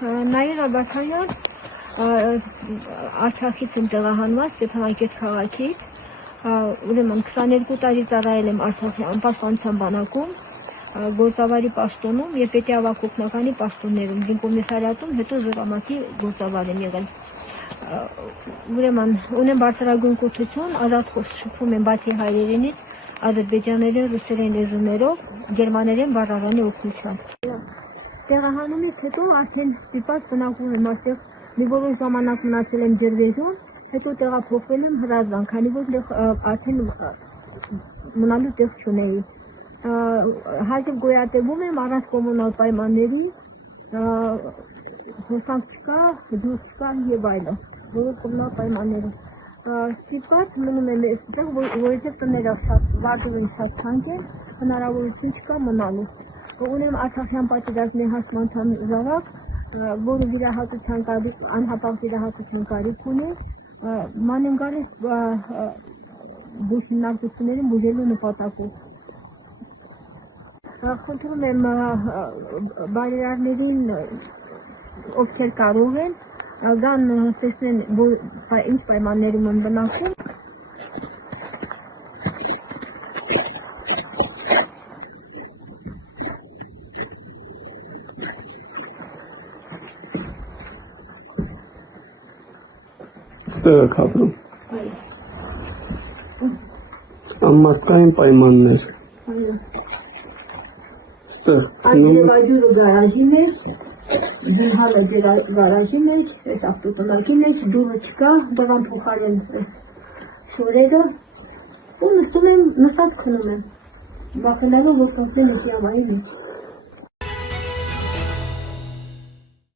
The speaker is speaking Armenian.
Նաիրա Բաթանյան, Արցախից եմ տեղահանված, Ստեփանակերտ քաղաքից, ուրեմն 22 տարի ծառայել եմ Արցախի անպաշտպանության բանակում, գործավարի պաշտոնում եւ պետի ավագ օգնականի պաշտոններում, զինկոմիսարիատում, հետո զորամասի գործավար եմ եղել։ Ուրեմն ունեմ բարձրագույն կրթություն, ազատ շփվում եմ բացի հայերենից, ադրբեջաներեն, ռուսերեն լեզուներով, գերմաներեն բառարանի օգնությամբ։ Տեղահանումից հետո արդեն ստիպված բնակվում եմ այստեղ, մի որոշ ժամանակ մնացել եմ Ջրվեժում, հետո տեղափոխվել եմ Հրազդան, քանի որ արդեն մնալու տեղ չունեի։ Հաջող գոյատևում եմ առանց կոմունալ պայմանների, հոսանք չկա, ջուր չկա եւ այլն, բոլոր կոմունալ պայմանները։ Ստիպված մնում եմ այստեղ, որովհետեւ տները վարձով շատ թանկ են, հնարավորություն չկա մնալու։ Ունեմ Արցախյան պատերազմի հաշմանդամ զավակ, որը անհապաղ վիրահատության կարիք ունի, ման եմ գալիս բուժնարկություններին բուժելու նպատակով։ Խնդրում եմ բարերարներին, ովքեր կարող են, գան տեսնեն, ինչ պայմաններում են բնակվում։ Ստեղ եք ապրում։ Անմարդկային պայմաններ։ Ստեղ Աջուրը գարաժի մեջ, դինհալը գարաժի մեջ, այս ավտոտնակի մեջ, ջուրը չկա, դրան փոխարեն շորերը, ու նստած քնում եմ, բախելալով որ կնքնեմ էսի ավայի մեջ։